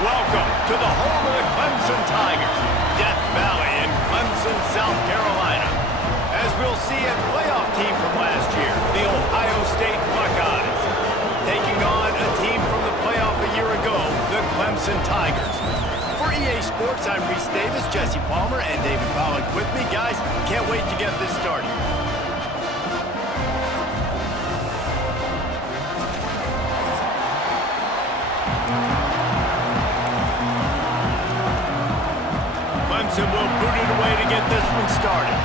Welcome to the home of the Clemson Tigers, Death Valley in Clemson, South Carolina. As we'll see, a playoff team from last year, the Ohio State Buckeyes, taking on a team from the playoff a year ago, the Clemson Tigers. For EA Sports, I'm Reese Davis, Jesse Palmer, and David Pollack with me. Guys, can't wait to get this started. Clemson will boot it away to get this one started.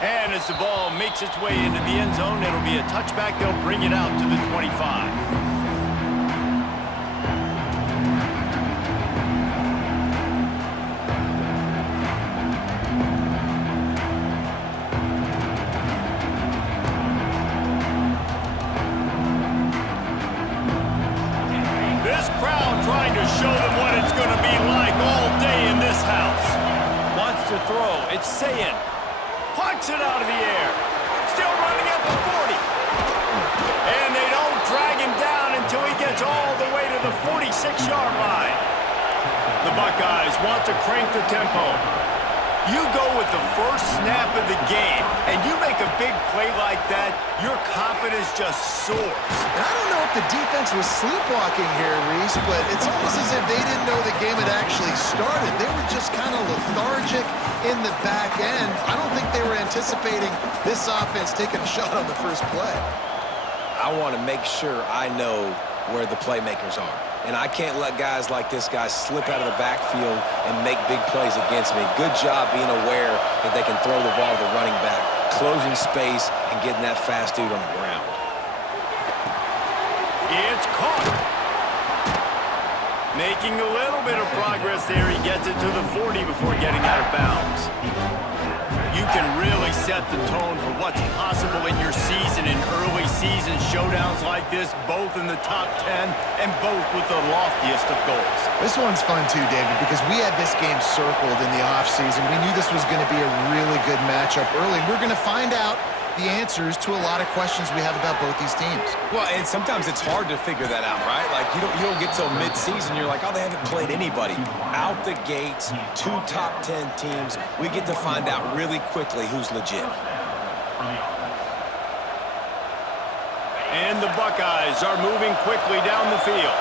And as the ball makes its way into the end zone, it'll be a touchback. They'll bring it out to the 25. Trying to show them what it's going to be like all day in this house. Wants to throw. It's Sayin. Plucks it out of the air. Still running at the 40. And they don't drag him down until he gets all the way to the 46-yard line. The Buckeyes want to crank the tempo. You go with the first snap of the game, and you make a big play like that, your confidence just soars. And I don't know if the defense was sleepwalking here, Reese, but it's almost as if they didn't know the game had actually started. They were just kind of lethargic in the back end. I don't think they were anticipating this offense taking a shot on the first play. I want to make sure I know where the playmakers are. And I can't let guys like this guy slip out of the backfield and make big plays against me. Good job being aware that they can throw the ball to the running back, closing space, and getting that fast dude on the ground. It's caught. Making a little bit of progress there. He gets it to the 40 before getting out of bounds. You can really set the tone for what's possible in your season in early season showdowns like this, both in the top 10 and both with the loftiest of goals. This one's fun too, David, because we had this game circled in the offseason. We knew this was going to be a really good matchup early. We're going to find out the answers to a lot of questions we have about both these teams. Well, and sometimes it's hard to figure that out, right? Like, you don't get till mid-season, you're like, oh, they haven't played anybody. Out the gates, 2 top 10 teams, we get to find out really quickly who's legit. And the Buckeyes are moving quickly down the field.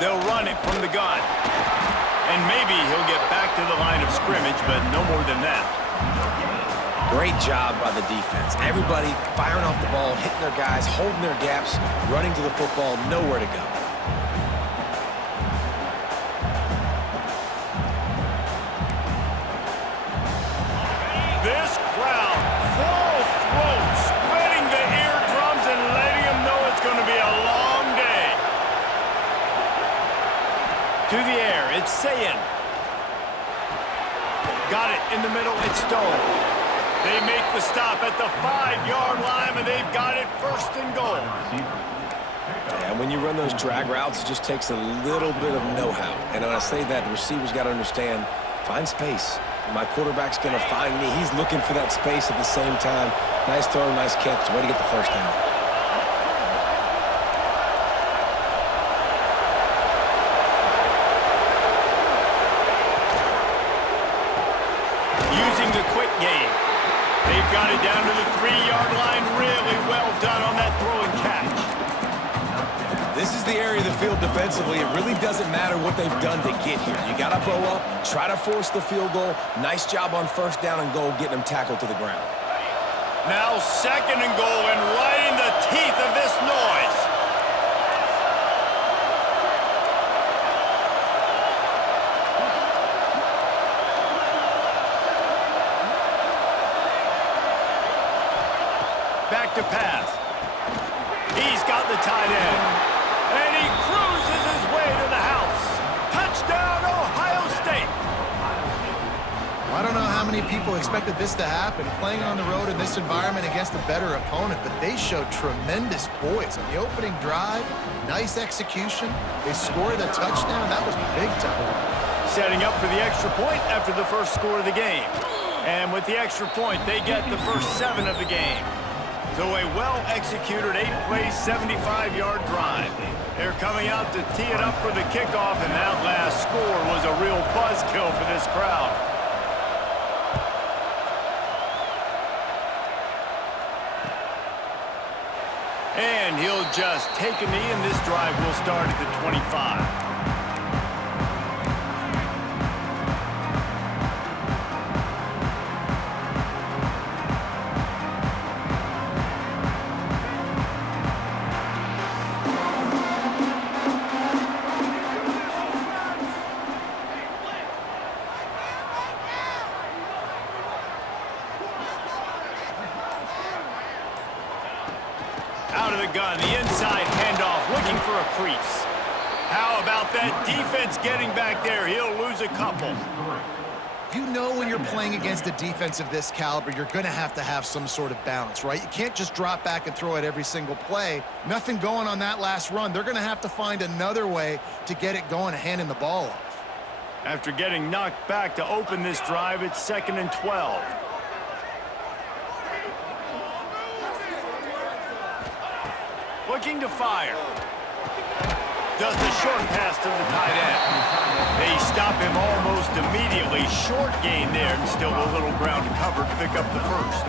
They'll run it from the gun. And maybe he'll get back to the line of scrimmage, but no more than that. Great job by the defense. Everybody firing off the ball, hitting their guys, holding their gaps, running to the football, nowhere to go. This crowd, full throat, splitting the eardrums and letting them know it's going to be a long day. To the air, it's Sayin. Got it in the middle, it's Stone. They make the stop at the 5-yard line, and they've got it first and goal. And when you run those drag routes, it just takes a little bit of know-how. And when I say that, the receiver's got to understand, find space. My quarterback's going to find me. He's looking for that space at the same time. Nice throw, nice catch. Way to get the first down. Using the quick game. They've got it down to the 3-yard line. Really well done on that throw and catch. This is the area of the field defensively. It really doesn't matter what they've done to get here. You got to bow up, try to force the field goal. Nice job on first down and goal, getting them tackled to the ground. Now 2nd and goal, and right in the teeth of this noise. Back to pass. He's got the tight end. And he cruises his way to the house. Touchdown, Ohio State. I don't know how many many people expected this to happen, playing on the road in this environment against a better opponent, but they showed tremendous poise. On the opening drive, nice execution. They scored a touchdown. That was big time. Setting up for the extra point after the first score of the game. And with the extra point, they get the first 7 of the game. So a well-executed 8-play, 75-yard drive. They're coming out to tee it up for the kickoff, and that last score was a real buzzkill for this crowd. And he'll just take a knee, and this drive will start at the 25. Out of the gun, the inside handoff, looking for a crease. How about that defense getting back there? He'll lose a couple. You know when you're playing against a defense of this caliber, you're going to have some sort of balance, right? You can't just drop back and throw it every single play. Nothing going on that last run. They're going to have to find another way to get it going and handing the ball off. After getting knocked back to open this drive, it's 2nd and 12. Looking to fire. Does the short pass to the tight end. They stop him almost immediately. Short gain there, and still a little ground to cover to pick up the first.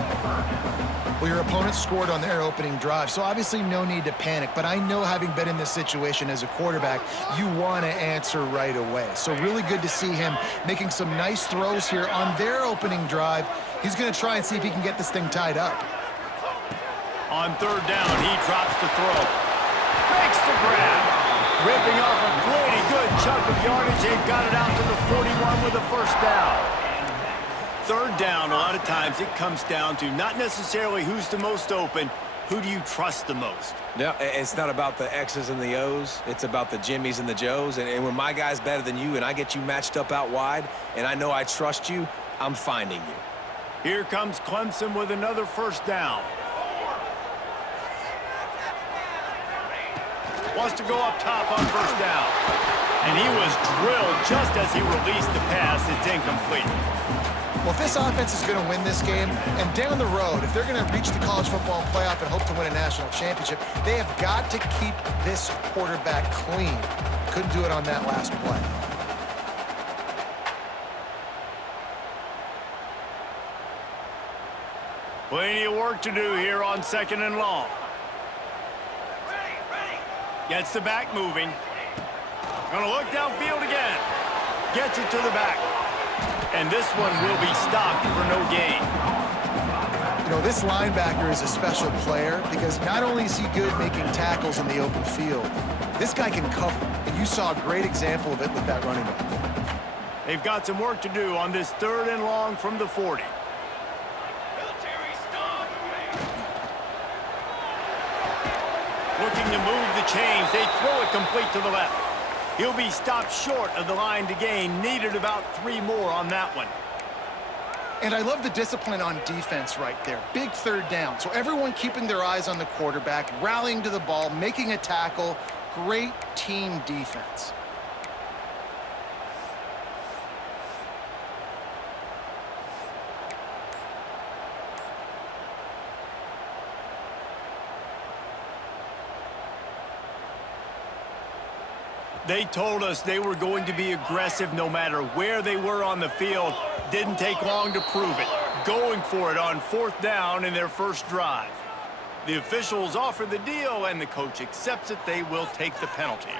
Well, your opponent scored on their opening drive, so obviously no need to panic. But I know, having been in this situation as a quarterback, you want to answer right away. So really good to see him making some nice throws here on their opening drive. He's going to try and see if he can get this thing tied up. On 3rd down, he drops the throw. Makes the grab. Ripping off a pretty good chunk of yardage. They've got it out to the 41 with a first down. 3rd down, a lot of times it comes down to not necessarily who's the most open, who do you trust the most? No, it's not about the X's and the O's. It's about the Jimmies and the Joes. And when my guy's better than you and I get you matched up out wide and I know I trust you, I'm finding you. Here comes Clemson with another first down. Wants to go up top on first down. And he was drilled just as he released the pass. It's incomplete. Well, if this offense is going to win this game, and down the road, if they're going to reach the college football playoff and hope to win a national championship, they have got to keep this quarterback clean. Couldn't do it on that last play. Plenty of work to do here on 2nd and long. Gets the back moving. Gonna look downfield again. Gets it to the back. And this one will be stopped for no gain. You know, this linebacker is a special player because not only is he good making tackles in the open field, this guy can cover. And you saw a great example of it with that running back. They've got some work to do on this 3rd and long from the 40. Looking to move the chains. They throw it complete to the left. He'll be stopped short of the line to gain. Needed about 3 more on that one. And I love the discipline on defense right there. Big 3rd down. So everyone keeping their eyes on the quarterback, rallying to the ball, making a tackle. Great team defense. They told us they were going to be aggressive no matter where they were on the field. Didn't take long to prove it. Going for it on 4th down in their first drive. The officials offer the deal, and the coach accepts it. They will take the penalty.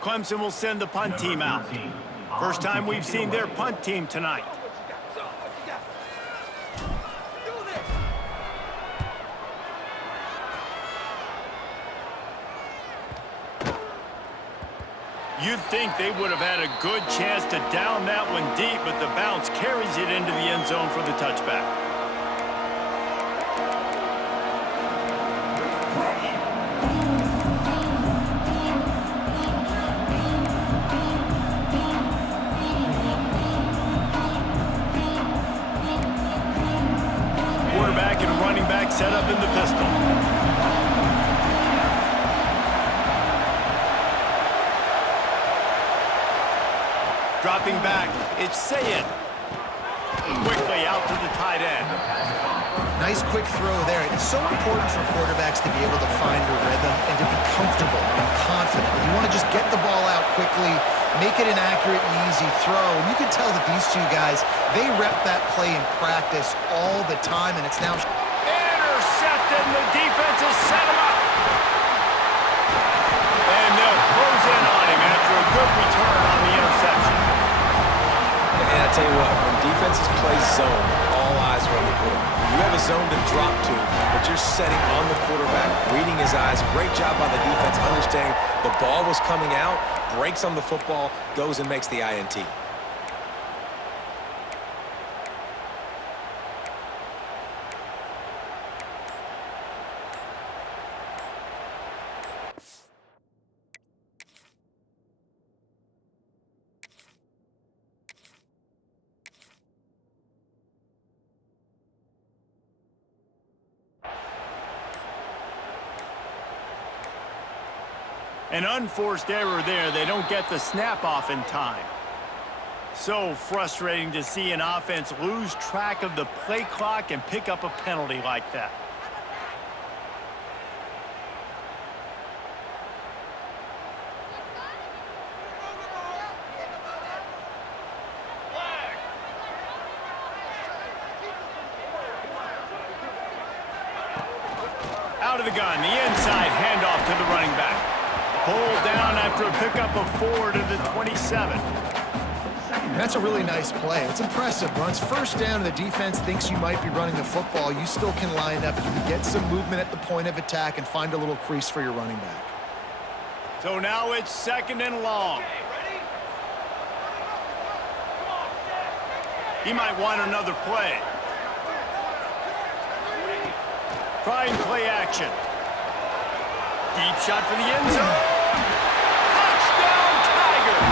Clemson will send the punt team out. First time we've seen their punt team tonight. You'd think they would have had a good chance to down that one deep, but the bounce carries it into the end zone for the touchback. quarterback set up in the pistol. Dropping back, it's Sayin. Quickly out to the tight end. Nice quick throw there. It's so important for quarterbacks to be able to find a rhythm and to be comfortable and confident. You want to just get the ball out quickly, make it an accurate and easy throw. And you can tell that these two guys, they rep that play in practice all the time, and it's now... Intercepted, and the defense has set him up. And they'll close in on him after a good return on the interception. And I tell you what, when defenses play zone, all eyes are on the quarterback. You have a zone to drop to, but you're setting on the quarterback, reading his eyes. Great job by the defense, understanding the ball was coming out, breaks on the football, goes and makes the INT. An unforced error there. They don't get the snap off in time. So frustrating to see an offense lose track of the play clock and pick up a penalty like that. Out of the gun, the inside handoff to the running back. Pulled down after a pickup of 4 to the 27. That's a really nice play. It's impressive. Runs first down, and the defense thinks you might be running the football. You still can line up. You can get some movement at the point of attack and find a little crease for your running back. So now it's 2nd and long. He might want another play. Trying play action. Deep shot for the end zone. Touchdown, Tigers!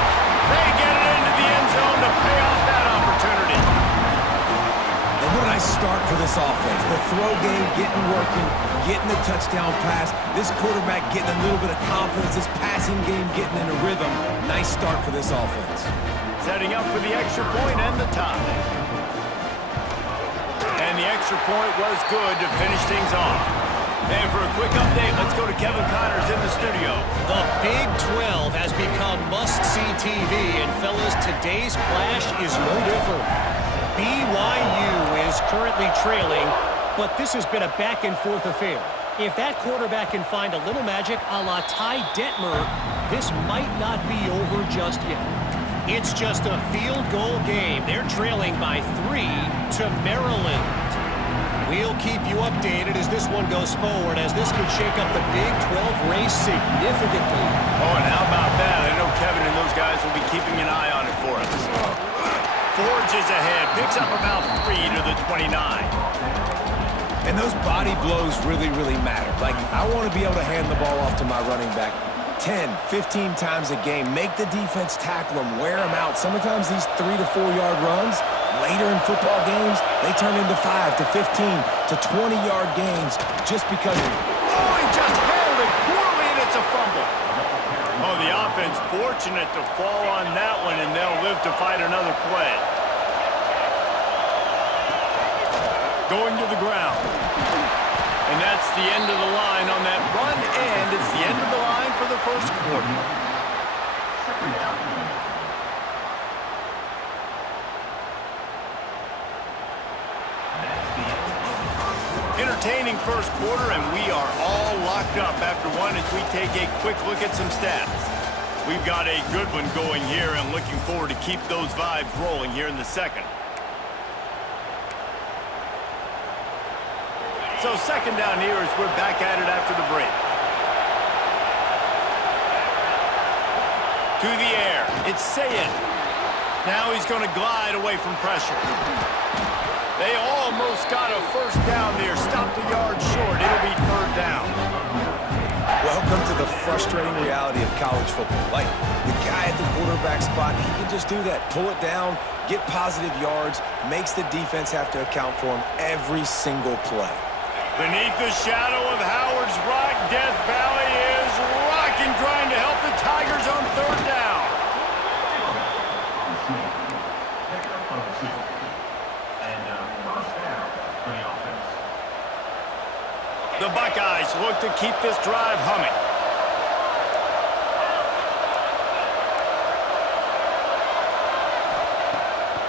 They get it into the end zone to pay off that opportunity. And what a nice start for this offense. The throw game getting working, getting the touchdown pass. This quarterback getting a little bit of confidence. This passing game getting in a rhythm. Nice start for this offense. Setting up for the extra point and the tie. And the extra point was good to finish things off. And for a quick update, let's go to Kevin Connors in the studio. The Big 12 has become must-see TV, and fellas, today's clash is no different. BYU is currently trailing, but this has been a back-and-forth affair. If that quarterback can find a little magic a la Ty Detmer, this might not be over just yet. It's just a field goal game. They're trailing by 3 to Maryland. We'll keep you updated as this one goes forward, as this could shake up the Big 12 race significantly. Oh, and how about that? I know Kevin and those guys will be keeping an eye on it for us. Forges ahead, picks up about 3 to the 29. And those body blows really, really matter. Like, I want to be able to hand the ball off to my running back 10, 15 times a game. Make the defense tackle them, wear them out. Sometimes these 3 to 4 yard runs, later in football games, they turn into 5 to 15 to 20-yard gains just because... Oh, he just held it poorly, and it's a fumble. Oh, the offense fortunate to fall on that one, and they'll live to fight another play. Going to the ground. And that's the end of the line on that run, and it's the end of the line for the first quarter. Entertaining first quarter, and we are all locked up after one as we take a quick look at some stats. We've got a good one going here, and looking forward to keep those vibes rolling here in the second. So 2nd down here as we're back at it after the break. To the air, it's Sayin. Now he's going to glide away from pressure. They almost got a first down there, stopped a yard short. It'll be 3rd down. Welcome to the frustrating reality of college football. Like, the guy at the quarterback spot, he can just do that. Pull it down, get positive yards, makes the defense have to account for him every single play. Beneath the shadow of Howard's Rock, Death Valley is rocking, trying to help the Tigers on third down. The Buckeyes look to keep this drive humming.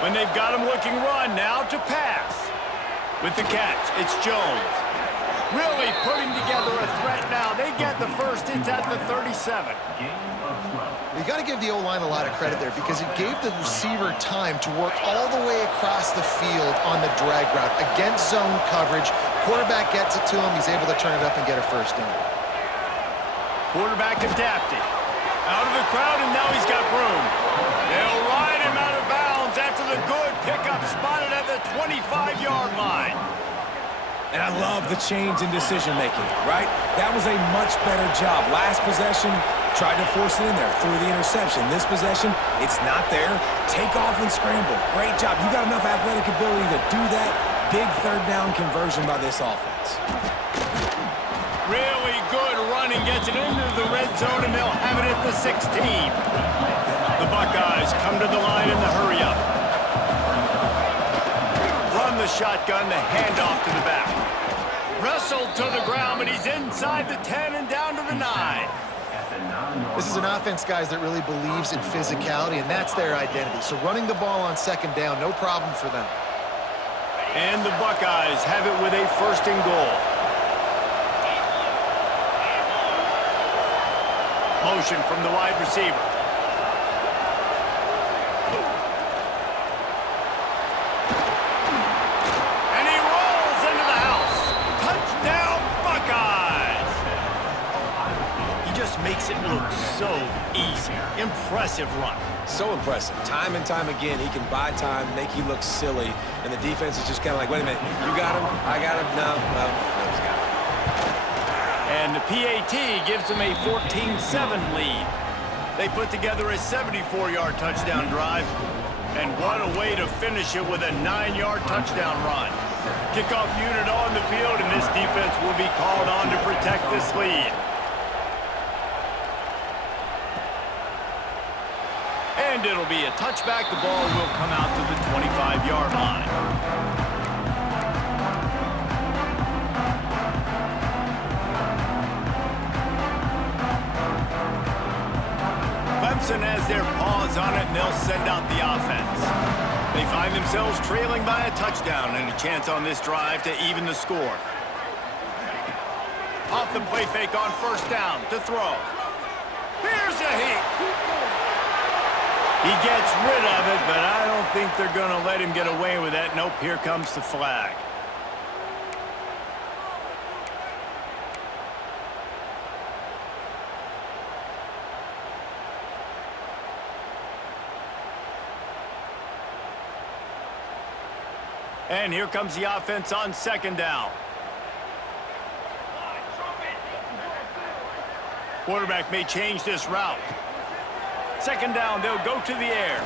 When they've got him looking run, now to pass. With the catch, it's Jones. Really putting together a threat now. They get the first. It's at the 37. You got to give the O-line a lot of credit there because it gave the receiver time to work all the way across the field on the drag route against zone coverage. Quarterback gets it to him. He's able to turn it up and get a first down. Quarterback adapting. Out of the crowd, and now he's got room. They'll ride him out of bounds after the good pickup spotted at the 25-yard line. And I love the change in decision-making, right? That was a much better job. Last possession, tried to force it in there, threw the interception. This possession, it's not there. Take off and scramble. Great job. You got enough athletic ability to do that. Big third down conversion by this offense. Really good running, gets it into the red zone, and they'll have it at the 16. The Buckeyes come to the line in the hurry-up. From the shotgun, the handoff to the back. Wrestled to the ground, but he's inside the 10 and down to the 9. This is an offense, guys, that really believes in physicality, and that's their identity. So running the ball on second down, no problem for them. And the Buckeyes have it with a first and goal. Motion from the wide receiver. And he rolls into the house. Touchdown, Buckeyes! He just makes it look so easy. Impressive run. So impressive. Time and time again, he can buy time, make you look silly, and the defense is just kind of like, wait a minute, you got him? I got him? No, he's got him. And the PAT gives them a 14-7 lead. They put together a 74-yard touchdown drive. And what a way to finish it with a 9-yard touchdown run. Kickoff unit on the field, and this defense will be called on to protect this lead. And it'll be a touchback. The ball will come out to the 25-yard line. Clemson has their paws on it, and they'll send out the offense. They find themselves trailing by a touchdown and a chance on this drive to even the score. Off the play fake on first down to throw. Here's a hit. He gets rid of it, but I don't think they're going to let him get away with that. Nope, here comes the flag. And here comes the offense on second down. Quarterback may change this route. Second down, they'll go to the air.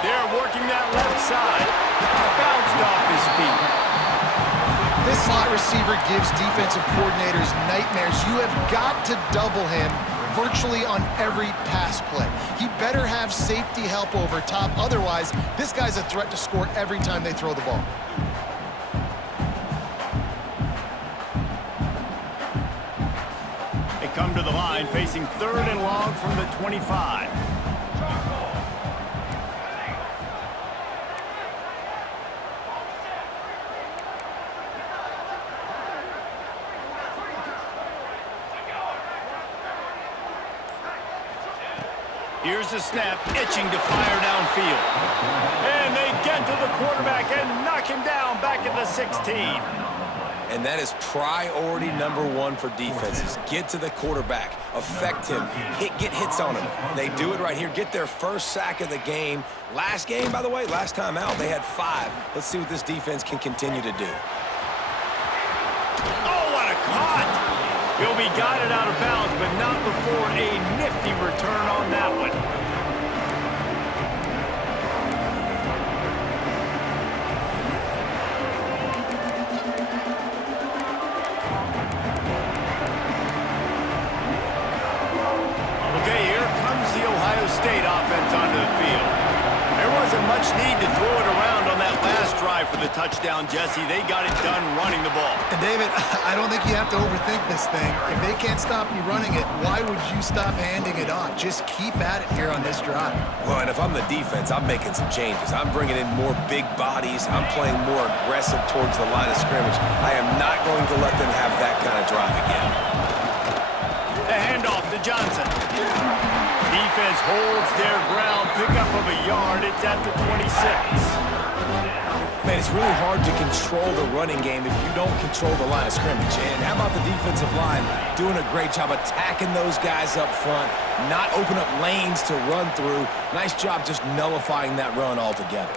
They're working that left side. Bounced off his feet. This slot receiver gives defensive coordinators nightmares. You have got to double him virtually on every pass play. He better have safety help over top. Otherwise, this guy's a threat to score every time they throw the ball. They come to the line facing third and long from the 25. Here's the snap, itching to fire downfield. And they get to the quarterback and knock him down back at the 16. And that is priority number one for defenses. Get to the quarterback, affect him, get hits on him. They do it right here, get their first sack of the game. Last game, by the way, last time out, they had 5. Let's see what this defense can continue to do. Oh, what a caught! He'll be guided out of bounds, but not before a nifty return on that one. the touchdown, Jesse. They got it done running the ball. And David, I don't think you have to overthink this thing. If they can't stop you running it, why would you stop handing it off? Just keep at it here on this drive. Well, and if I'm the defense, I'm making some changes. I'm bringing in more big bodies. I'm playing more aggressive towards the line of scrimmage. I am not going to let them have that kind of drive again. The handoff to Johnson. Defense holds their ground. Pickup of a yard. It's at the 26. Man, it's really hard to control the running game if you don't control the line of scrimmage. And how about the defensive line doing a great job attacking those guys up front, not open up lanes to run through. Nice job just nullifying that run altogether.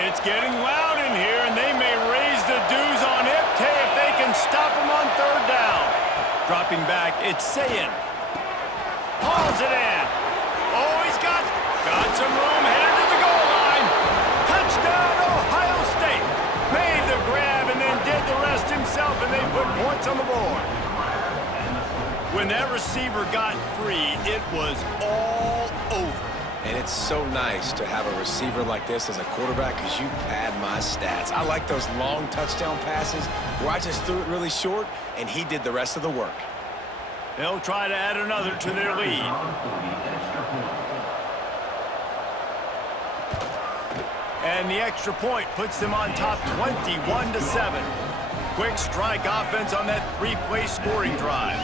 It's getting loud in here, and they may raise the dues on Ipte if they can stop him on third down. Dropping back, it's Sayin. Hauls it in. Oh, he's got some room, headed to the goal line. Touchdown, Ohio State. Made the grab and then did the rest himself, and they put points on the board. When that receiver got free, it was all over. And it's so nice to have a receiver like this as a quarterback because you pad my stats. I like those long touchdown passes where I just threw it really short, and he did the rest of the work. They'll try to add another to their lead. And the extra point puts them on top 21-7. Quick strike offense on that three-play scoring drive.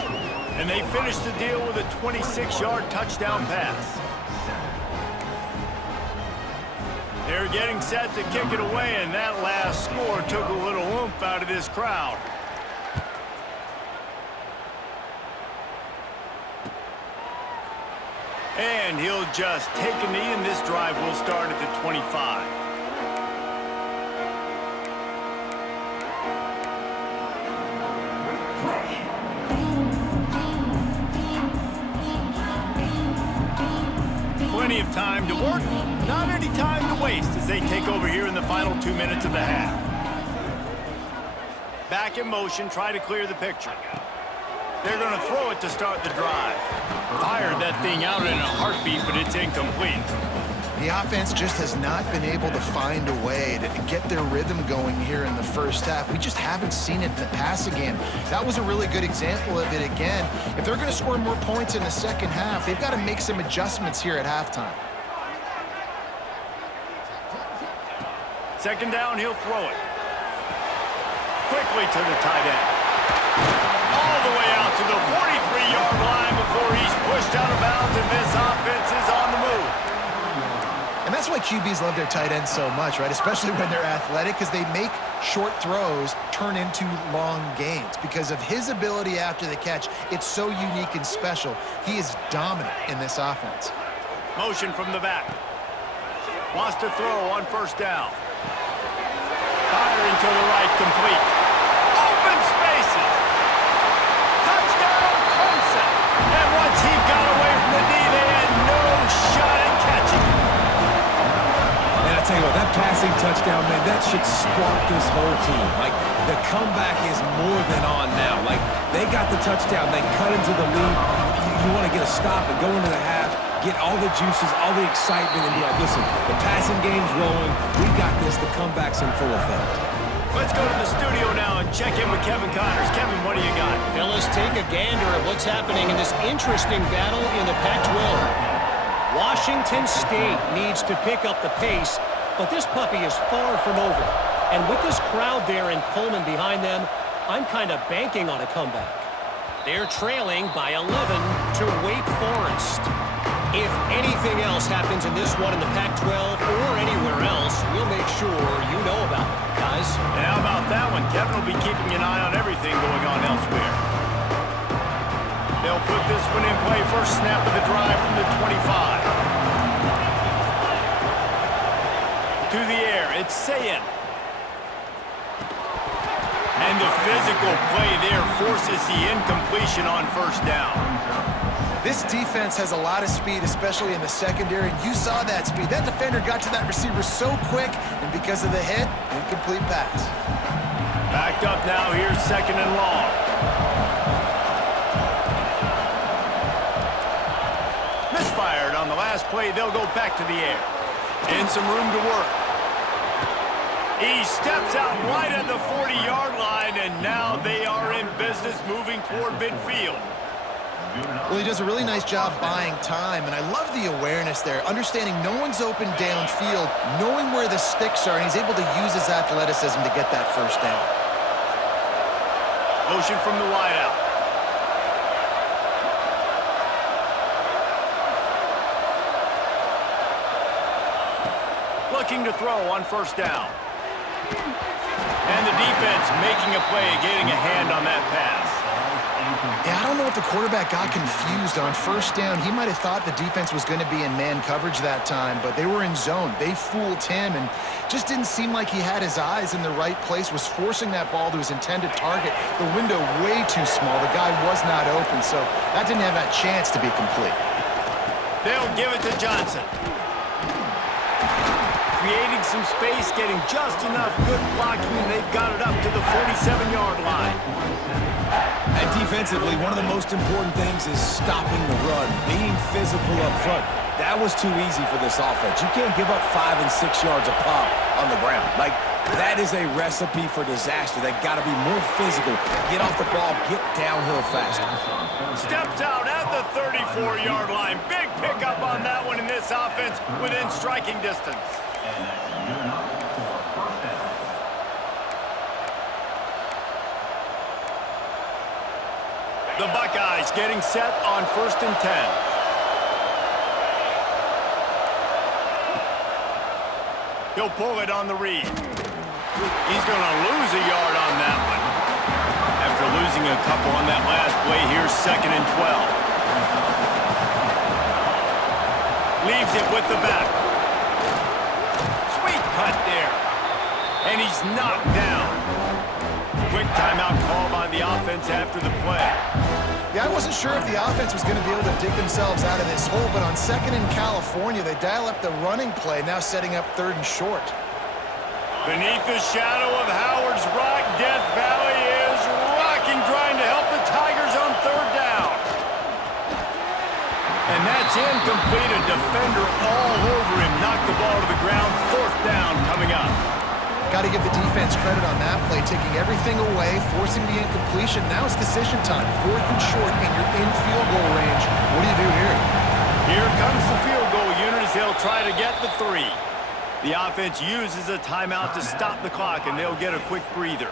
And they finish the deal with a 26-yard touchdown pass. They're getting set to kick it away, and that last score took a little oomph out of this crowd. And he'll just take a knee, and this drive will start at the 25. Plenty of time to work, not any time to waste as they take over here in the final 2 minutes of the half. Back in motion, try to clear the picture. They're going to throw it to start the drive. Fired that thing out in a heartbeat, but it's incomplete. The offense just has not been able to find a way to get their rhythm going here in the first half. We just haven't seen it in the passing game. That was a really good example of it again. If they're going to score more points in the second half, they've got to make some adjustments here at halftime. Second down, he'll throw it. Quickly to the tight end. All the way out to the 43-yard line before he's pushed out of bounds, and this offense is on the move. And that's why QBs love their tight ends so much, right? Especially when they're athletic, because they make short throws turn into long gains. Because of his ability after the catch, it's so unique and special. He is dominant in this offense. Motion from the back. Wants to throw on first down. Firing to the right, complete. Open spaces. Touchdown, Clemson. And once he got away from the knee, they had no shot at catching him. And I tell you what, that passing touchdown, man, that should spark this whole team. Like, the comeback is more than on now. Like, they got the touchdown. They cut into the lead. You want to get a stop and go into the half, get all the juices, all the excitement, and be like, listen, the passing game's rolling. We got this. The comeback's in full effect. Let's go to the studio now and check in with Kevin Connors. Kevin, what do you got? Fellas, take a gander at what's happening in this interesting battle in the Pac-12. Washington State needs to pick up the pace, but this puppy is far from over. And with this crowd there in Pullman behind them, I'm kind of banking on a comeback. They're trailing by 11 to Wake Forest. If anything else happens in this one in the Pac-12 or anywhere else, we'll make sure you know about it, guys. And how about that one? Kevin will be keeping an eye on everything going on elsewhere. They'll put this one in play. First snap of the drive from the 25. To the air, it's Sayin. And the physical play there forces the incompletion on first down. This defense has a lot of speed, especially in the secondary. You saw that speed. That defender got to that receiver so quick, and because of the hit, incomplete pass. Backed up now, here's second and long. Misfired on the last play. They'll go back to the air. And some room to work. He steps out right at the 40-yard line, and now they are in business moving toward midfield. Well, he does a really nice job buying time, and I love the awareness there, understanding no one's open downfield, knowing where the sticks are, and he's able to use his athleticism to get that first down. Motion from the wideout. Looking to throw on first down. And the defense making a play, getting a hand on that pass. Yeah, I don't know if the quarterback got confused on first down. He might have thought the defense was going to be in man coverage that time, but they were in zone. They fooled him and just didn't seem like he had his eyes in the right place, was forcing that ball to his intended target. The window way too small. The guy was not open, so that didn't have that chance to be complete. They'll give it to Johnson. Creating some space, getting just enough good blocking, and they've got it up to the 47-yard line. And defensively, one of the most important things is stopping the run, being physical up front. That was too easy for this offense. You can't give up 5 and 6 yards a pop on the ground. Like, that is a recipe for disaster. They've got to be more physical. Get off the ball, get downhill faster. Steps out at the 34-yard line. Big pickup on that one in this offense within striking distance. The Buckeyes getting set on 1st and 10. He'll pull it on the read. He's going to lose a yard on that one. After losing a couple on that last play, here's 2nd and 12. Leaves it with the back. Sweet cut there. And he's knocked down. Quick timeout call by the offense after the play. Yeah, I wasn't sure if the offense was going to be able to dig themselves out of this hole, but on 2nd in California, they dial up the running play, now setting up 3rd and short. Beneath the shadow of Howard's Rock, Death Valley is rocking, trying to help the Tigers on 3rd down. And that's incomplete. A defender all over him. Knocked the ball to the ground. 4th down coming up. Got to give the defense credit on that play, taking everything away, forcing the incompletion. Now it's decision time. 4th and short, and you're in field goal range. What do you do here? Here comes the field goal unit as they'll try to get the 3. The offense uses a timeout to stop the clock, and they'll get a quick breather.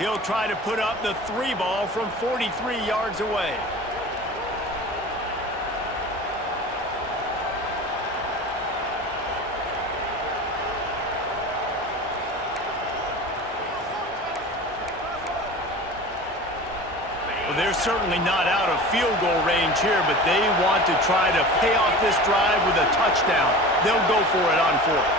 He'll try to put up the 3 ball from 43 yards away. Well, they're certainly not out of field goal range here, but they want to try to pay off this drive with a touchdown. They'll go for it on 4th.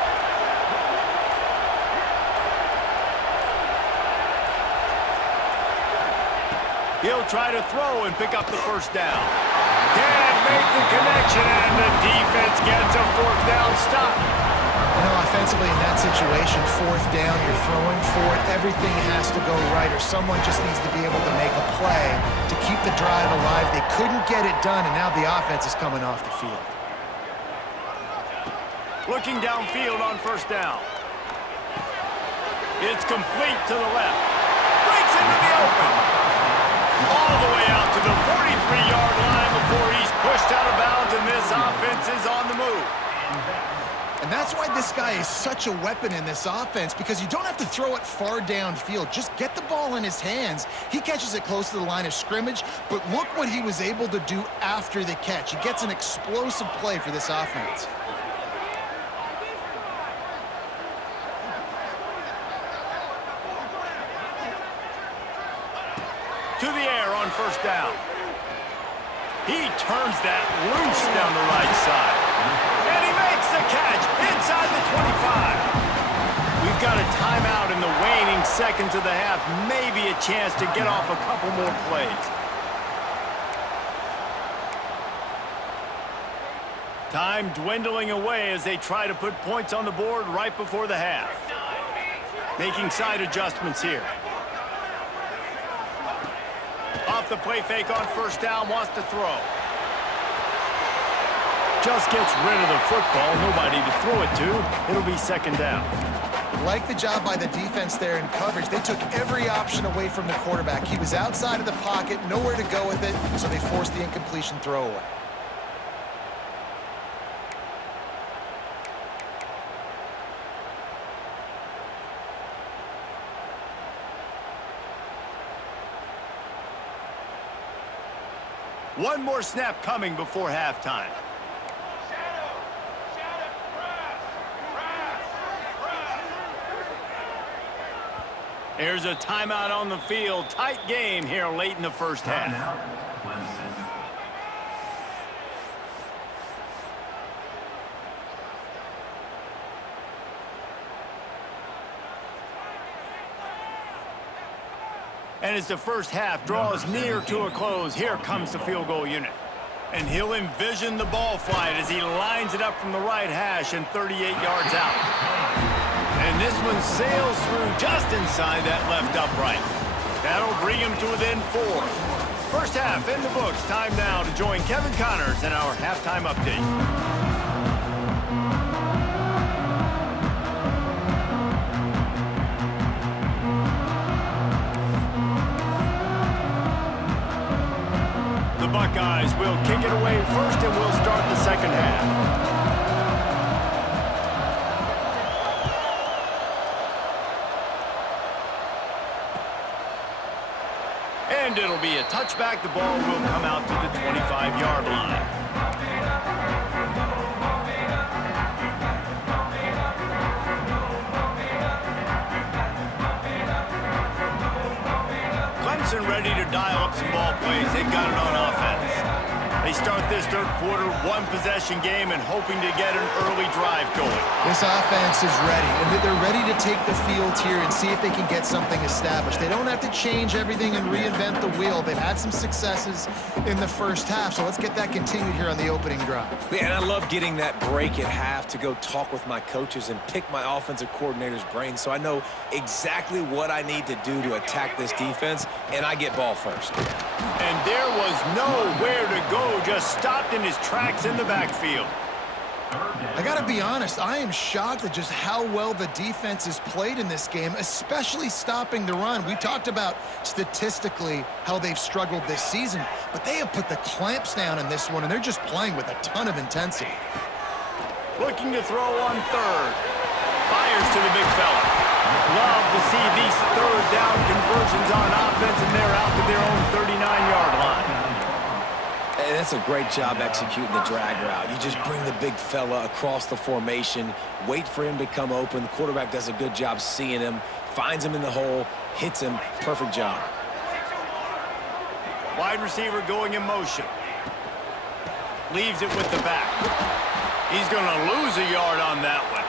He'll try to throw and pick up the 1st down. Can't make the connection, and the defense gets a 4th down stop. You know, offensively in that situation, 4th down, you're throwing for it. Everything has to go right, or someone just needs to be able to make a play to keep the drive alive. They couldn't get it done, and now the offense is coming off the field. Looking downfield on 1st down. It's complete to the left. Breaks into the open. All the way out to the 43-yard line before he's pushed out of bounds, and this offense is on the move. And that's why this guy is such a weapon in this offense, because you don't have to throw it far downfield. Just get the ball in his hands. He catches it close to the line of scrimmage, but look what he was able to do after the catch. He gets an explosive play for this offense. To the air on 1st down. He turns that loose down the right side. And he makes the catch inside the 25. We've got a timeout in the waning seconds of the half. Maybe a chance to get off a couple more plays. Time dwindling away as they try to put points on the board right before the half. Making side adjustments here. Off the play fake on 1st down, wants to throw. Just gets rid of the football, nobody to throw it to. It'll be 2nd down. Like the job by the defense there in coverage. They took every option away from the quarterback. He was outside of the pocket, nowhere to go with it, so they forced the incompletion throwaway. One more snap coming before halftime. Here's a timeout on the field. Tight game here late in the first half. And as the first half draws near to a close, here comes the field goal unit. And he'll envision the ball flight as he lines it up from the right hash and 38 yards out. And this one sails through just inside that left upright. That'll bring him to within 4. First half in the books. Time now to join Kevin Connors in our halftime update. The Buckeyes will kick it away first, and we'll start the second half. And it'll be a touchback. The ball will come out to the 25-yard line. Clemson ready to dial up some ball plays. They've got it on offense. They start this third quarter one-possession game and hoping to get an early drive going. This offense is ready, and they're ready to take the field here and see if they can get something established. They don't have to change everything and reinvent the wheel. They've had some successes in the first half, so let's get that continued here on the opening drive. Yeah, and I love getting that break at half to go talk with my coaches and pick my offensive coordinator's brain so I know exactly what I need to do to attack this defense, and I get ball first. And there was nowhere to go, just stopped in his tracks in the backfield. I got to be honest, I am shocked at just how well the defense has played in this game, especially stopping the run. We talked about statistically how they've struggled this season, but they have put the clamps down in this one, and they're just playing with a ton of intensity. Looking to throw on third. Fires to the big fella. Love to see these third down conversions on offense, and they're out to their own 39-yard line. And that's a great job executing the drag route. You just bring the big fella across the formation, wait for him to come open. The quarterback does a good job seeing him, finds him in the hole, hits him. Perfect job. Wide receiver going in motion. Leaves it with the back. He's going to lose a yard on that one.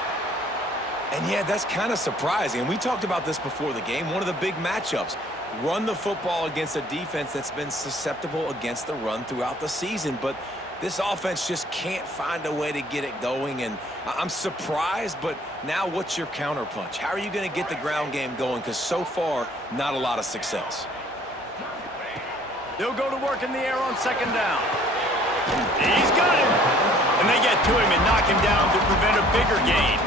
And yeah, that's kind of surprising. And we talked about this before the game. One of the big matchups. Run the football against a defense that's been susceptible against the run throughout the season. But this offense just can't find a way to get it going. And I'm surprised, but now what's your counterpunch? How are you going to get the ground game going? Because so far, not a lot of success. They'll go to work in the air on second down. He's got him. And they get to him and knock him down to prevent a bigger gain.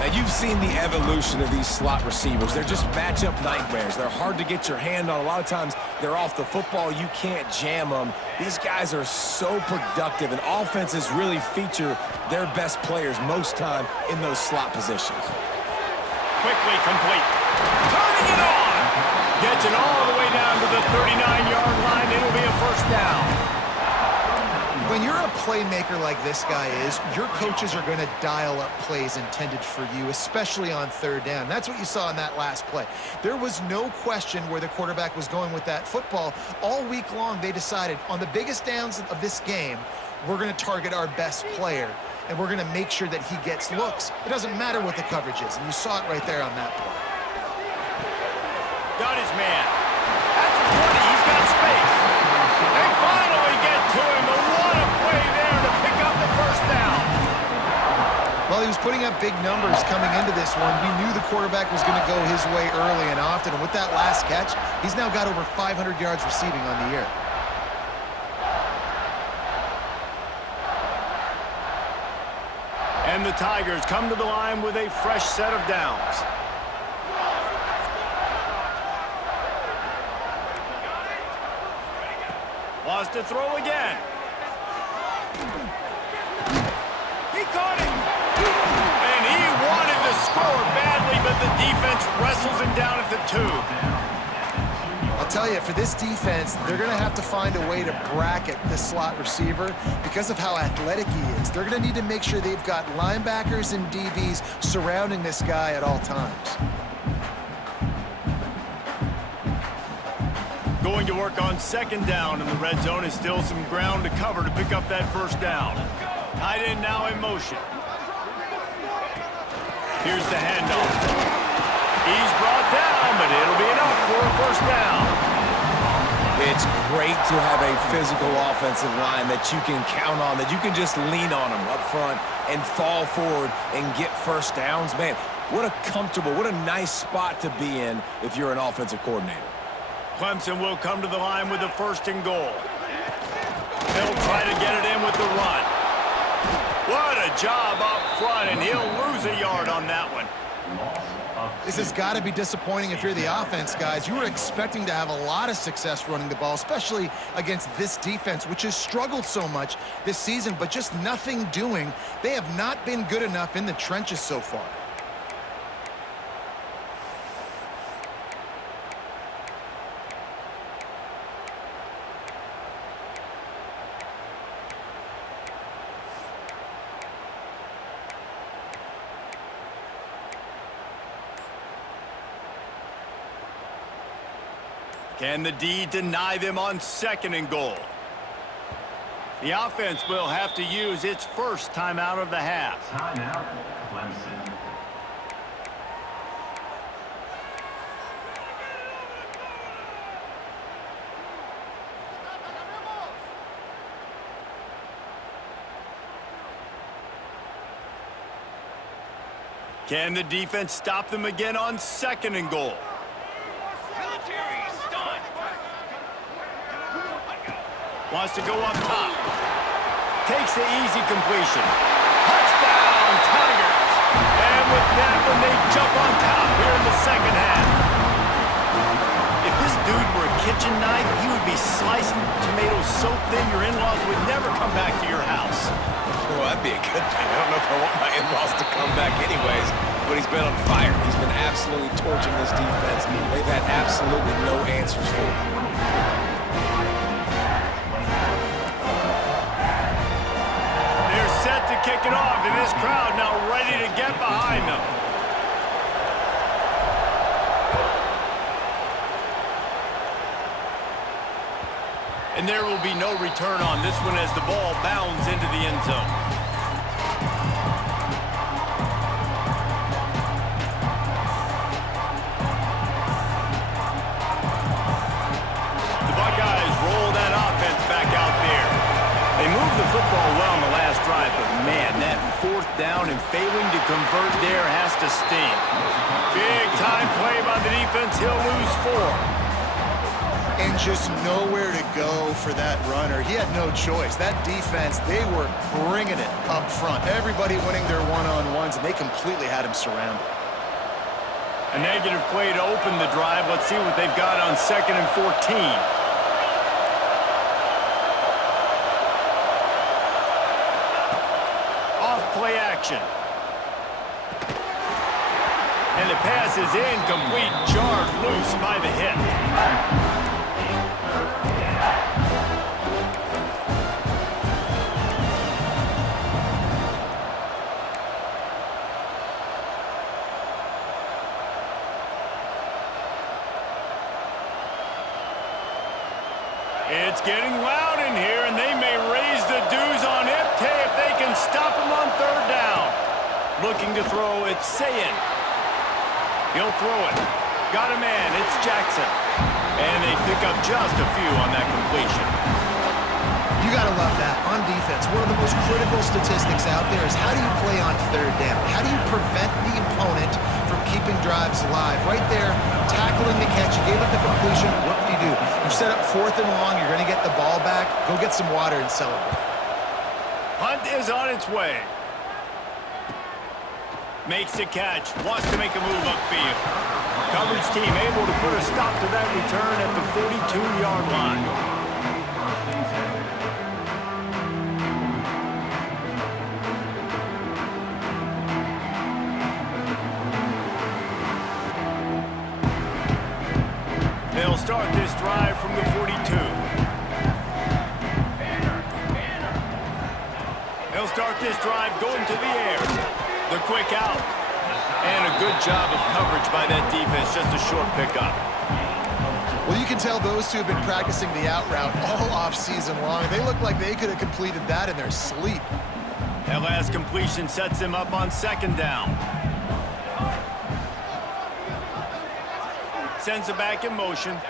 Now, you've seen the evolution of these slot receivers. They're just matchup nightmares. They're hard to get your hand on. A lot of times, they're off the football. You can't jam them. These guys are so productive, and offenses really feature their best players most time in those slot positions. Quickly complete. Turning it on. Gets it all the way down to the 39-yard line. It'll be a first down. When you're a playmaker like this guy is, your coaches are going to dial up plays intended for you, especially on third down. That's what you saw in that last play. There was no question where the quarterback was going with that football. All week long, they decided on the biggest downs of this game, we're going to target our best player, and we're going to make sure that he gets looks. It doesn't matter what the coverage is, and you saw it right there on that play. Got his man. At the 20, he's got space. They finally get to him. What a play there to pick up the first down. Well, he was putting up big numbers coming into this one. We knew the quarterback was going to go his way early and often, and with that last catch, he's now got over 500 yards receiving on the year. And the Tigers come to the line with a fresh set of downs. Wants to throw again. He caught it. And he wanted to score badly, but the defense wrestles him down at the 2. I'll tell you, for this defense, they're going to have to find a way to bracket this slot receiver because of how athletic he is. They're going to need to make sure they've got linebackers and DBs surrounding this guy at all times. Going to work on second down in the red zone is still some ground to cover to pick up that first down. Tight end now in motion. Here's the handoff. He's brought down, but it'll be enough for a first down. It's great to have a physical offensive line that you can count on, that you can just lean on them up front and fall forward and get first downs. Man, what a comfortable, what a nice spot to be in if you're an offensive coordinator. Clemson will come to the line with the first and goal. They'll try to get it in with the run. What a job up front, and he'll lose a yard on that one. This has got to be disappointing if you're the offense, guys. You were expecting to have a lot of success running the ball, especially against this defense, which has struggled so much this season, but just nothing doing. They have not been good enough in the trenches so far. Can the D deny them on second and goal? The offense will have to use its first timeout of the half. Timeout, Clemson. Can the defense stop them again on second and goal? Wants to go up top. Takes the easy completion. Touchdown, Tigers! And with that one, they jump on top here in the second half. If this dude were a kitchen knife, he would be slicing tomatoes so thin your in-laws would never come back to your house. Well, that'd be a good thing. I don't know if I want my in-laws to come back anyways, but he's been on fire. He's been absolutely torching this defense. They've had absolutely no answers for him. Set to kick it off, and this crowd now ready to get behind them. And there will be no return on this one as the ball bounds into the end zone. The Buckeyes roll that offense back out there. They moved the football well in the last drive, but man, that fourth down and failing to convert there has to sting. Big time play by the defense. He'll lose 4. And just nowhere to go for that runner. He had no choice. That defense, they were bringing it up front. Everybody winning their one-on-ones, and they completely had him surrounded. A negative play to open the drive. Let's see what they've got on second and 14. Play action. And the pass is incomplete, jarred loose by the hip. It's getting loud in here, and they may raise the dues on Ipte if they can stop him on third down. Looking to throw, it's Sayin. He'll throw it. Got a man, it's Jackson. And they pick up just a few on that completion. You got to love that. On defense, one of the most critical statistics out there is how do you play on third down? How do you prevent the opponent from keeping drives alive? Right there, tackling the catch. You gave up the completion. What do? You've set up fourth and long. You're going to get the ball back. Go get some water and celebrate. Hunt is on its way. Makes the catch. Wants to make a move upfield. Coverage team able to put a stop to that return at the 42-yard line. They'll start this drive from the 42. They'll start this drive going to the air. The quick out. And a good job of coverage by that defense. Just a short pickup. Well, you can tell those two have been practicing the out route all off-season long. They look like they could have completed that in their sleep. That last completion sets them up on second down. Sends it back in motion.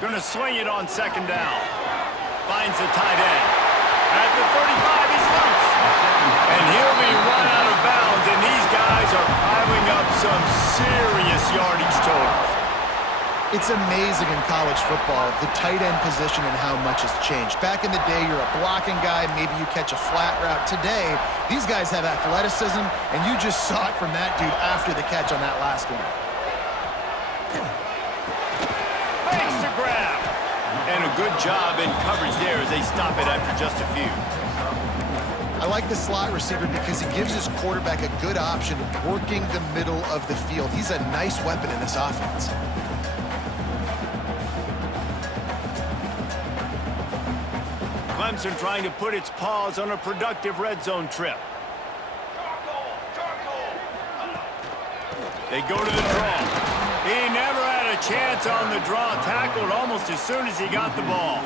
Gonna swing it on second down. Finds the tight end. At the 35, he's loose. And he'll be run out of bounds, and these guys are piling up some serious yardage totals. It's amazing in college football, the tight end position and how much has changed. Back in the day, you're a blocking guy, maybe you catch a flat route. Today, these guys have athleticism, and you just saw it from that dude after the catch on that last one. Makes the grab. And a good job in coverage there as they stop it after just a few. I like the slot receiver because he gives his quarterback a good option of working the middle of the field. He's a nice weapon in this offense. Clemson trying to put its paws on a productive red zone trip. They go to the draw. He never had a chance on the draw. Tackled almost as soon as he got the ball.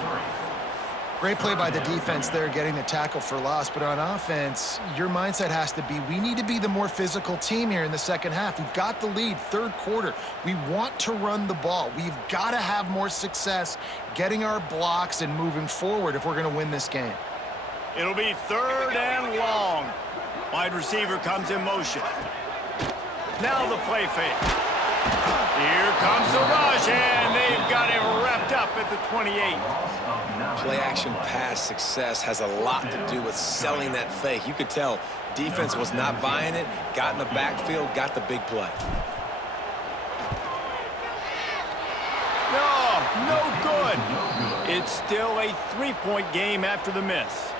Great play by the defense there, getting the tackle for loss. But on offense, your mindset has to be, we need to be the more physical team here in the second half. We've got the lead, third quarter. We want to run the ball. We've got to have more success getting our blocks and moving forward if we're going to win this game. It'll be third and long. Wide receiver comes in motion. Now the play fake. Here comes the rush, and they've got him wrapped up at the 28. Play-action pass success has a lot to do with selling that fake. You could tell defense was not buying it, got in the backfield, got the big play. No good. It's still a three-point game after the miss.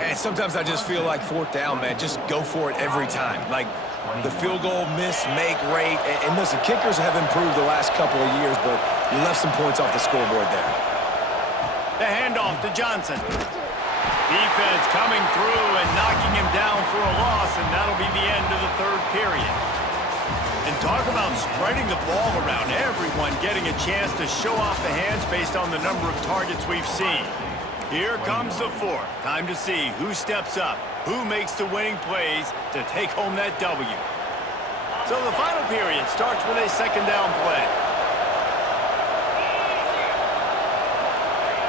And sometimes I just feel like fourth down, man, just go for it every time. Like the field goal miss, make rate. And listen, kickers have improved the last couple of years, but you left some points off the scoreboard there. The handoff to Johnson. Defense coming through and knocking him down for a loss, and that'll be the end of the third period. And talk about spreading the ball around. Everyone getting a chance to show off the hands based on the number of targets we've seen. Here comes the fourth. Time to see who steps up, who makes the winning plays to take home that W. So the final period starts with a second down play.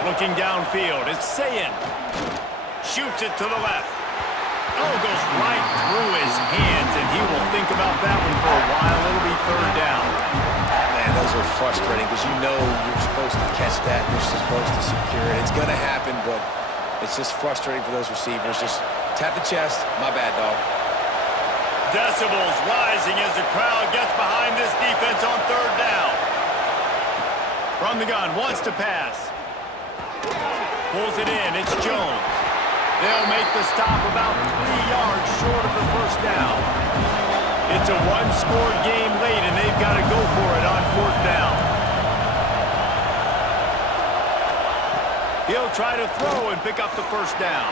Looking downfield, it's Sayin. Shoots it to the left. Oh, goes right through his hands, and he will think about that one for a while. It'll be third down. Man, those are frustrating because you know you're supposed to catch that. You're supposed to secure it. It's going to happen, but it's just frustrating for those receivers. Just tap the chest. My bad, dog. Decibels rising as the crowd gets behind this defense on third down. From the gun, wants to pass. Pulls it in, it's Jones. They'll make the stop about 3 yards short of the first down. It's a one-score game late, and they've got to go for it on fourth down. He'll try to throw and pick up the first down.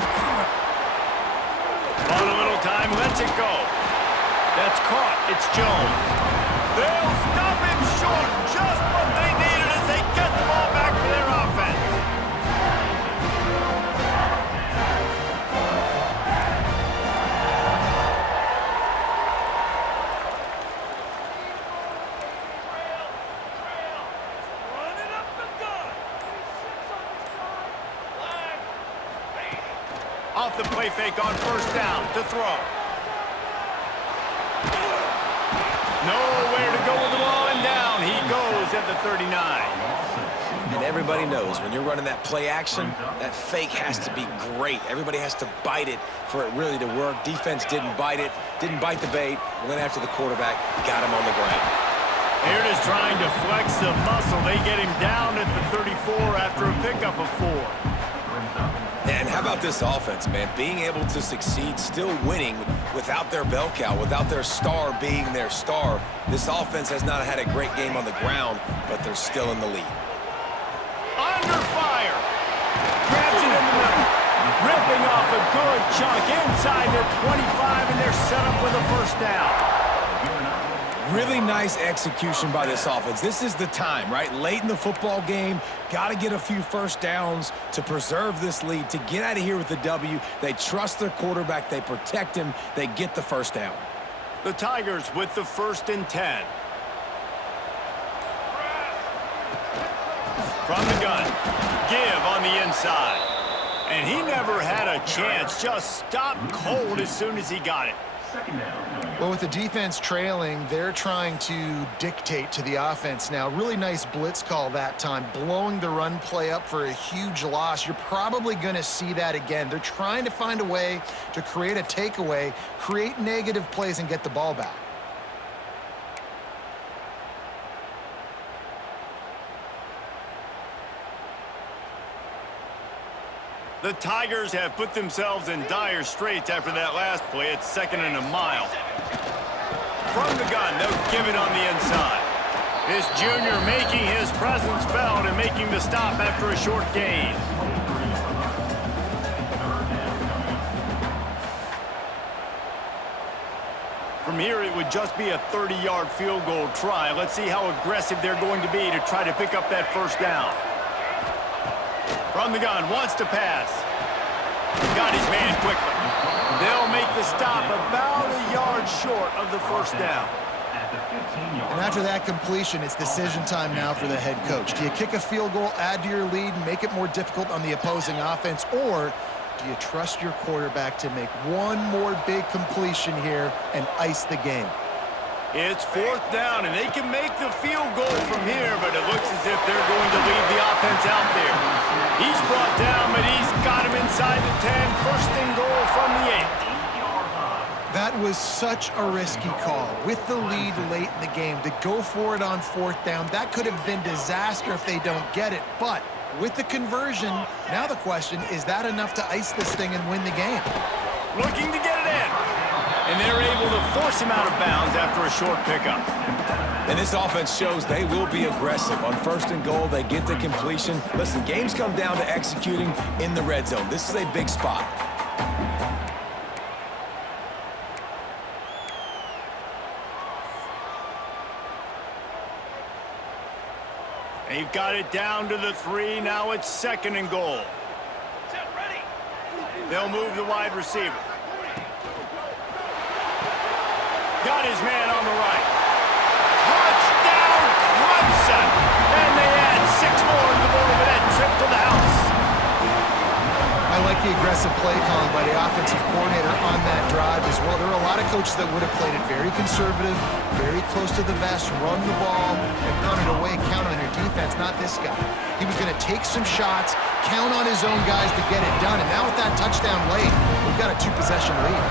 On a little time, lets it go. That's caught, it's Jones. They'll stop him short, just what they needed as they get the ball back for their offense. Off the play fake on first down to throw. Nowhere to go with the ball, and down he goes at the 39. And everybody knows when you're running that play action, that fake has to be great. Everybody has to bite it for it really to work. Defense didn't bite it, didn't bite the bait, went after the quarterback, got him on the ground. They're just trying to flex the muscle. They get him down at the 34 after a pickup of 4. And how about this offense, man? Being able to succeed, still winning without their bell cow, without their star being their star. This offense has not had a great game on the ground, but they're still in the lead. Under fire. Grabs it in the middle. Ripping off a good chunk inside their 25, and they're set up with a first down. Really nice execution by this offense. This is the time, right? Late in the football game, got to get a few first downs to preserve this lead, to get out of here with the W. They trust their quarterback. They protect him. They get the first down. The Tigers with the 1st and 10. From the gun, give on the inside. And he never had a chance, just stopped cold as soon as he got it. Well, with the defense trailing, they're trying to dictate to the offense now. Really nice blitz call that time, blowing the run play up for a huge loss. You're probably going to see that again. They're trying to find a way to create a takeaway, create negative plays, and get the ball back. The Tigers have put themselves in dire straits after that last play. It's 2nd and a mile. From the gun, they'll give it on the inside. This junior making his presence felt and making the stop after a short gain. From here, it would just be a 30-yard field goal try. Let's see how aggressive they're going to be to try to pick up that first down. From the gun, wants to pass. Got his man quickly. They'll make the stop about a yard short of the first down. And after that completion, it's decision time now for the head coach. Do you kick a field goal, add to your lead, and make it more difficult on the opposing offense, or do you trust your quarterback to make one more big completion here and ice the game? It's 4th down, and they can make the field goal from here, but it looks as if they're going to leave the offense out there. He's brought down, but he's got him inside the 10. 1st and goal from the 8. That was such a risky call. With the lead late in the game, to go for it on 4th down, that could have been disaster if they don't get it. But with the conversion, now the question, is that enough to ice this thing and win the game? Looking to get it in. And they're able to force him out of bounds after a short pickup. And this offense shows they will be aggressive. On 1st and goal, they get the completion. Listen, games come down to executing in the red zone. This is a big spot. They've got it down to the 3. Now it's 2nd and goal. They'll move the wide receiver. Got his man on the right. Touchdown, Clemson! And they add 6 more to the board with that trip to the house. I like the aggressive play calling by the offensive coordinator on that drive as well. There are a lot of coaches that would have played it very conservative, very close to the vest, run the ball, and pound it away, count on your defense. Not this guy. He was going to take some shots, count on his own guys to get it done. And now with that touchdown late, we've got a 2-possession lead.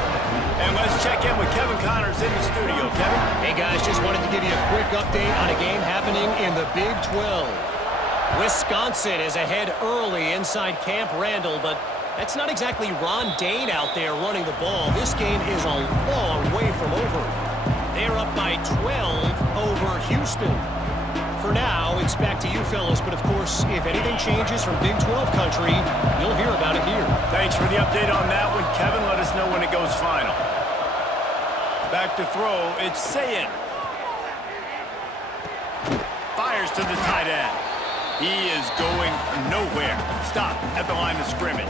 And let's check in with Kevin Connors in the studio. Kevin? Hey, guys, just wanted to give you a quick update on a game happening in the Big 12. Wisconsin is ahead early inside Camp Randall, but that's not exactly Ron Dane out there running the ball. This game is a long way from over. They're up by 12 over Houston. For now, it's back to you fellas, but of course, if anything changes from Big 12 country, you'll hear about it here. Thanks for the update on that one, Kevin. Let us know when it goes final. Back to throw, it's Sayin. Fires to the tight end. He is going nowhere. Stop at the line of scrimmage.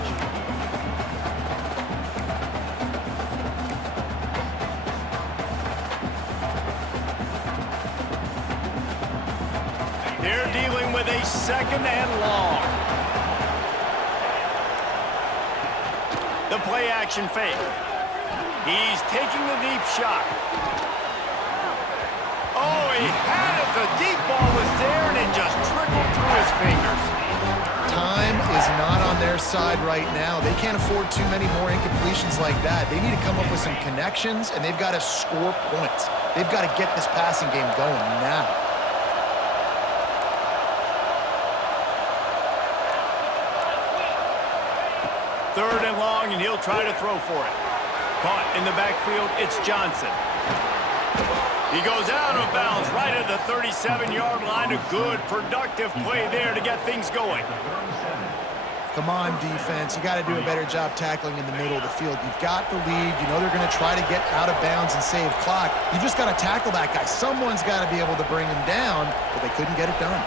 They're dealing with a 2nd and long. The play action fake. He's taking the deep shot. Oh, he had it. The deep ball was there, and it just trickled through his fingers. their side right now. They can't afford too many more incompletions like that. They need to come up with some connections, and they've got to score points. They've got to get this passing game going now. Third and long, and he'll try to throw for it. Caught in the backfield, it's Johnson. He goes out of bounds right at the 37-yard line. A good, productive play there to get things going. Come on, defense. You got to do a better job tackling in the middle of the field. You've got the lead. You know they're going to try to get out of bounds and save clock. You just got to tackle that guy. Someone's got to be able to bring him down, but they couldn't get it done.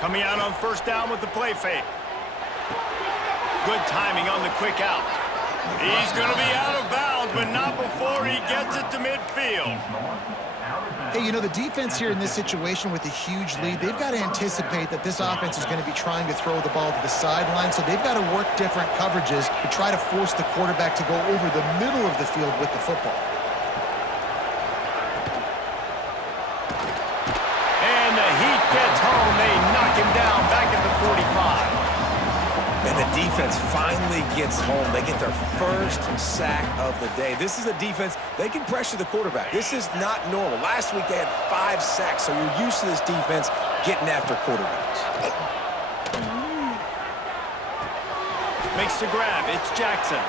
Coming out on first down with the play fake. Good timing on the quick out. He's going to be out of bounds, but not before he gets it to midfield. Hey, you know, the defense here in this situation with a huge lead, they've got to anticipate that this offense is going to be trying to throw the ball to the sideline, so they've got to work different coverages to try to force the quarterback to go over the middle of the field with the football. And the heat gets home. They knock him down back at the 45. And the defense finally gets home. They get their first sack of the day. This is a defense, they can pressure the quarterback. This is not normal. Last week they had 5 sacks, so you're used to this defense getting after quarterbacks. Makes the grab. It's Jackson.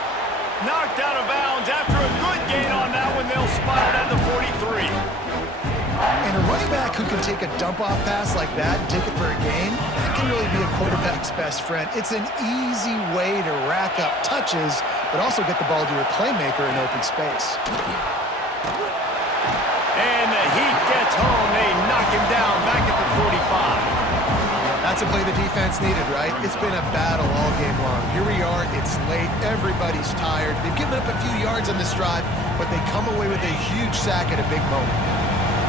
Knocked out of bounds after a good gain on that one. They'll spot it at the 43. And a running back who can take a dump-off pass like that and take it for a gain, that can really be a quarterback's best friend. It's an easy way to rack up touches, but also get the ball to your playmaker in open space. And the heat gets home. They knock him down back at the 45. That's a play the defense needed, right? It's been a battle all game long. Here we are. It's late. Everybody's tired. They've given up a few yards on this drive, but they come away with a huge sack at a big moment.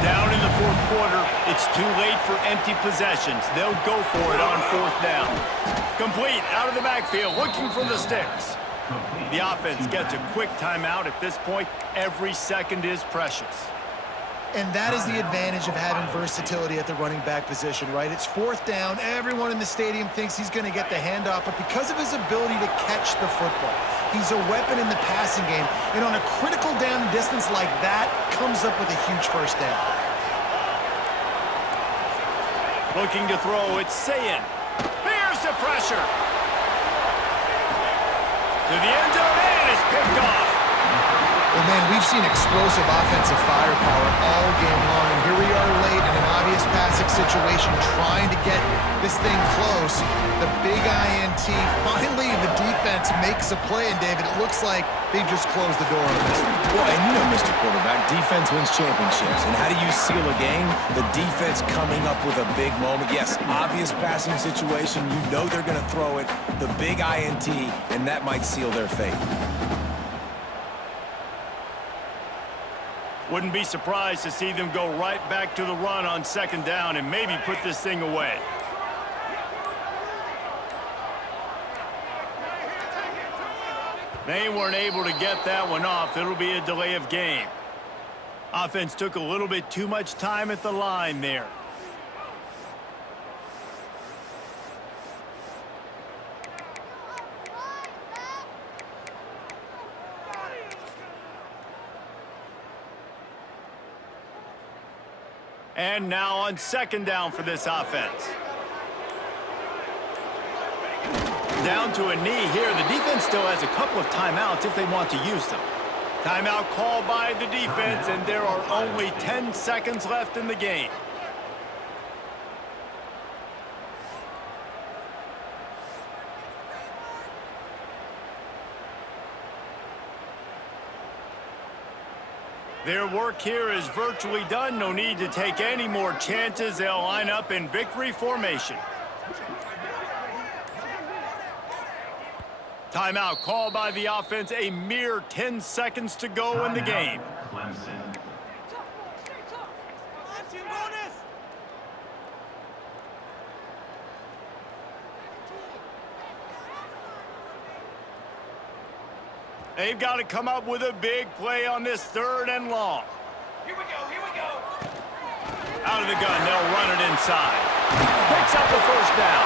Down in the fourth quarter, it's too late for empty possessions. They'll go for it on fourth down. Complete out of the backfield, looking for the sticks. The offense gets a quick timeout. At this point, every second is precious. And that is the advantage of having versatility at the running back position, right? It's fourth down. Everyone in the stadium thinks he's going to get the handoff, but because of his ability to catch the football, he's a weapon in the passing game. And on a critical down distance like that, comes up with a huge first down. Looking to throw, it's Sayin. Here's the pressure. To the end zone, and it's picked off. Well, man, we've seen explosive offensive firepower all game long, and here we are late in an obvious passing situation trying to get this thing close. The big INT, finally the defense makes a play, and David, it looks like they've just closed the door on this one. Well, and you know, Mr. Quarterback, defense wins championships. And how do you seal a game? The defense coming up with a big moment. Yes, obvious passing situation. You know they're going to throw it. The big INT, and that might seal their fate. Wouldn't be surprised to see them go right back to the run on second down and maybe put this thing away. They weren't able to get that one off. It'll be a delay of game. Offense took a little bit too much time at the line there. And now on second down for this offense. Down to a knee here. The defense still has a couple of timeouts if they want to use them. Timeout called by the defense, and there are only 10 seconds left in the game. Their work here is virtually done. No need to take any more chances. They'll line up in victory formation. Timeout called by the offense. A mere 10 seconds to go in the game. Clemson. They've got to come up with a big play on this 3rd and long. Here we go, here we go. Out of the gun, they'll run it inside. Picks up the 1st down.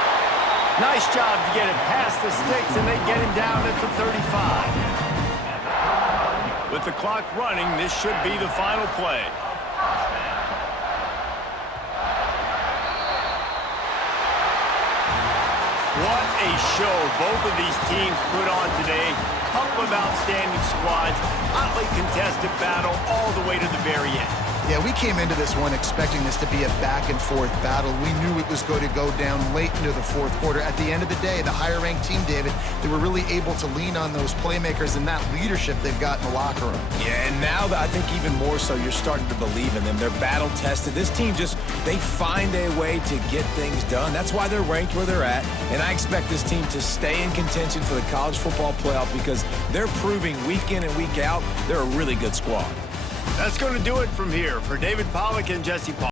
Nice job to get it past the sticks, and they get him down at the 35. With the clock running, this should be the final play. What a show both of these teams put on today. Couple of outstanding squads, hotly contested battle all the way to the very end. Yeah, we came into this one expecting this to be a back-and-forth battle. We knew it was going to go down late into the 4th quarter. At the end of the day, the higher-ranked team, David, they were really able to lean on those playmakers and that leadership they've got in the locker room. Yeah, and now I think even more so, you're starting to believe in them. They're battle-tested. This team they find a way to get things done. That's why they're ranked where they're at, and I expect this team to stay in contention for the college football playoff because they're proving week in and week out they're a really good squad. That's going to do it from here. For David Pollack and Jesse Paul.